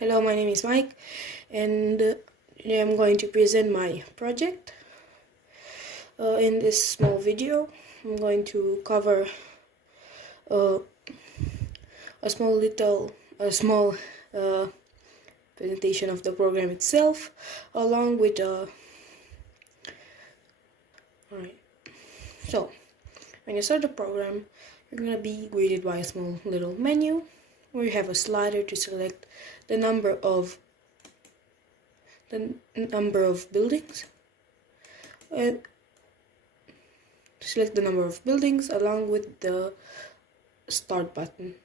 Hello, my name is Mike, and today I'm going to present my project. In this small video, I'm going to cover uh, a small presentation of the program itself, along with Alright. So, when you start the program, you're gonna be greeted by a small little menu where you have a slider to select the number of buildings. Select the number of buildings along with the start button.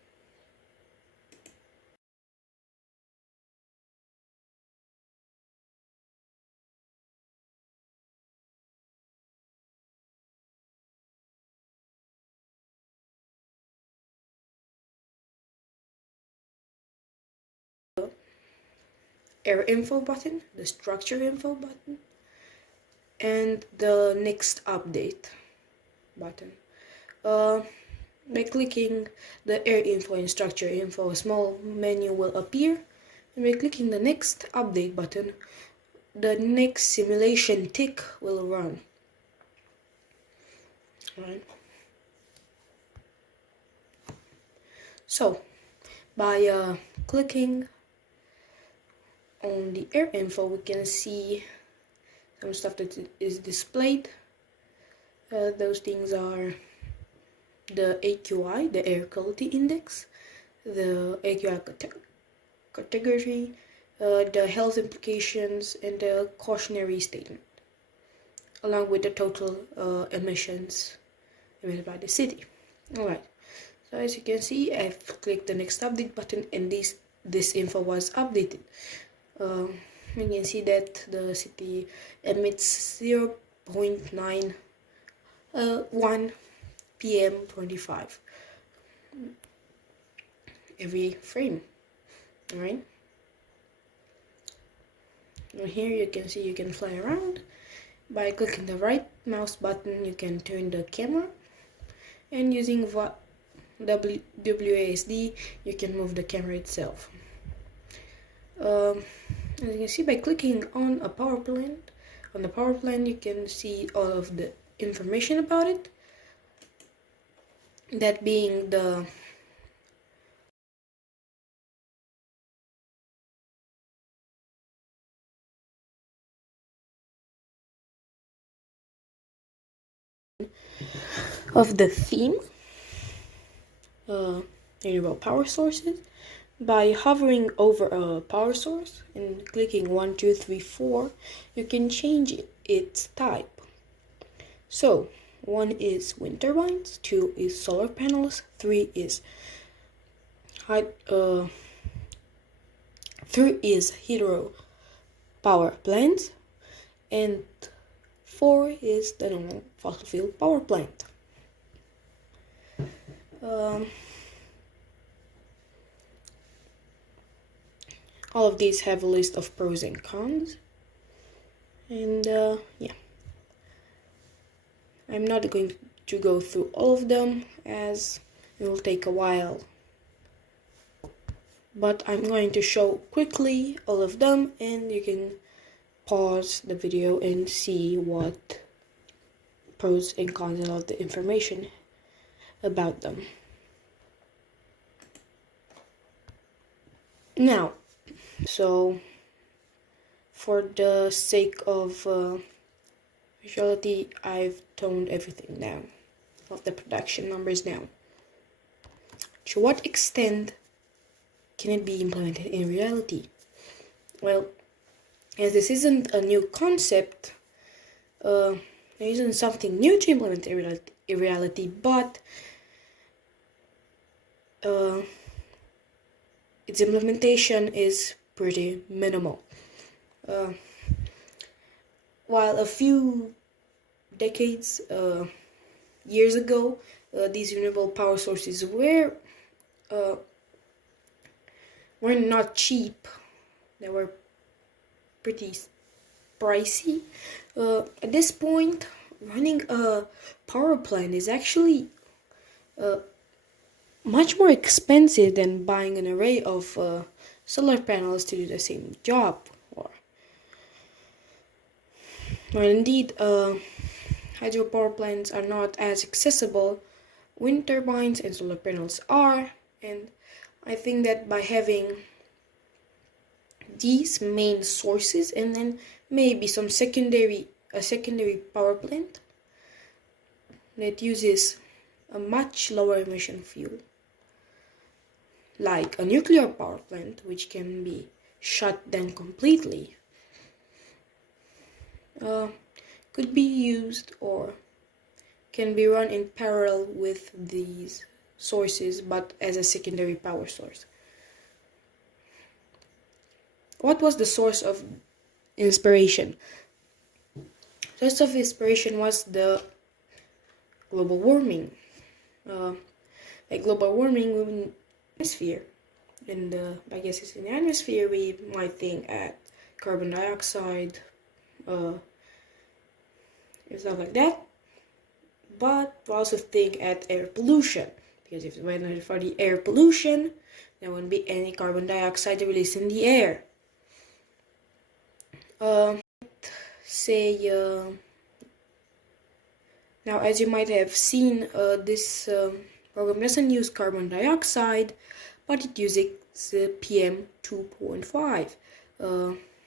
Air info button, the structure info button, and the next update button. By clicking the air info and structure info, a small menu will appear, and by clicking the next update button, the next simulation tick will run. Right. So, by clicking on the air info, we can see some stuff that is displayed. Those things are the AQI, the air quality index, the AQI category, the health implications, and the cautionary statement, along with the total emissions emitted by the city. Alright, so as you can see, I've clicked the next update button, and this info was updated. You can see that the city emits 0.91 PM25 every frame. Alright. Here you can see you can fly around. By clicking the right mouse button, you can turn the camera, and using WASD, you can move the camera itself. As you can see, by clicking on a power plant, you can see all of the information about it. That being the of the theme, renewable power sources. By hovering over a power source and clicking 1, 2, 3, 4, you can change its type. So 1 is wind turbines, 2 is solar panels, 3 is hydro power plants, and 4 is the normal fossil fuel power plant. All of these have a list of pros and cons, and yeah, I'm not going to go through all of them as it will take a while, but I'm going to show quickly all of them, and you can pause the video and see what pros and cons and all the information about them. Now, so for the sake of visuality, I've toned everything down, of the production numbers down. To what extent can it be implemented in reality? Well, as this isn't a new concept, there isn't something new to implement in reality, but its implementation is pretty minimal. While a few decades, years ago, these renewable power sources were not cheap. They were pretty pricey. At this point, running a power plant is actually much more expensive than buying an array of solar panels to do the same job. Well, indeed, hydropower plants are not as accessible. Wind turbines and solar panels are, and I think that by having these main sources and then maybe some secondary power plant that uses a much lower emission fuel, like a nuclear power plant, which can be shut down completely, could be used or can be run in parallel with these sources, but as a secondary power source. What was the source of inspiration? Source of inspiration was the global warming. Like global warming in the atmosphere. And I guess it's in the atmosphere, we might think at carbon dioxide, and stuff like that. But we also think at air pollution, because if it were not for the air pollution, there wouldn't be any carbon dioxide released in the air. Now, as you might have seen, this program doesn't use carbon dioxide, but it uses PM 2.5.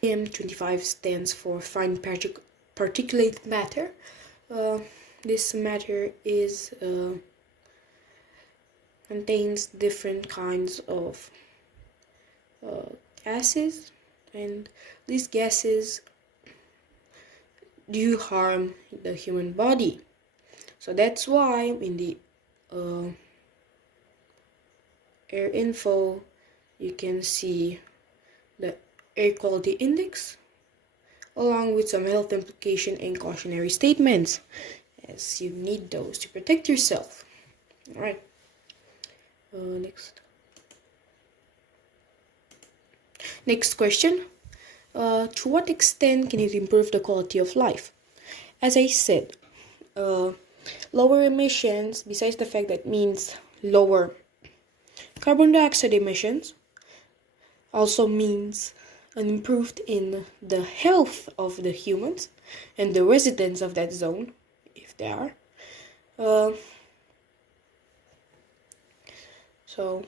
PM 25 stands for fine particulate matter. This matter contains different kinds of gases, and these gases do harm the human body. So that's why in the air info you can see the air quality index along with some health implication and cautionary statements, as you need those to protect yourself. Alright, next question. To what extent can it improve the quality of life? As I said, lower emissions, besides the fact that means lower carbon dioxide emissions, also means an improved in the health of the humans and the residents of that zone, if they are. So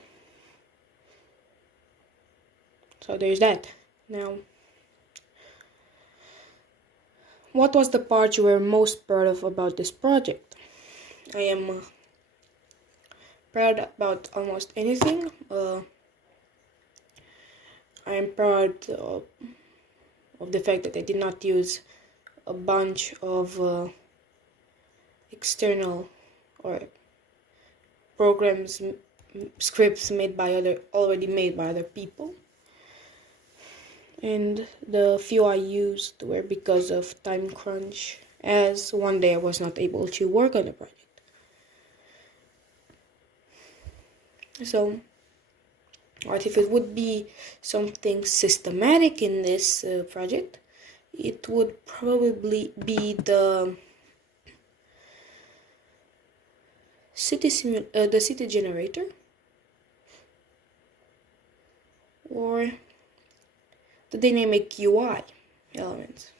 there's that. Now, what was the part you were most proud of about this project? I am proud about almost anything. I am proud of the fact that I did not use a bunch of external or programs, scripts already made by other people. And the few I used were because of time crunch, as one day I was not able to work on the project. So, what if it would be something systematic in this project? It would probably be the city generator, or the dynamic UI elements.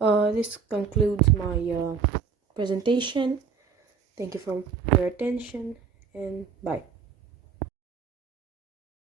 This concludes my presentation. Thank you for your attention, and bye.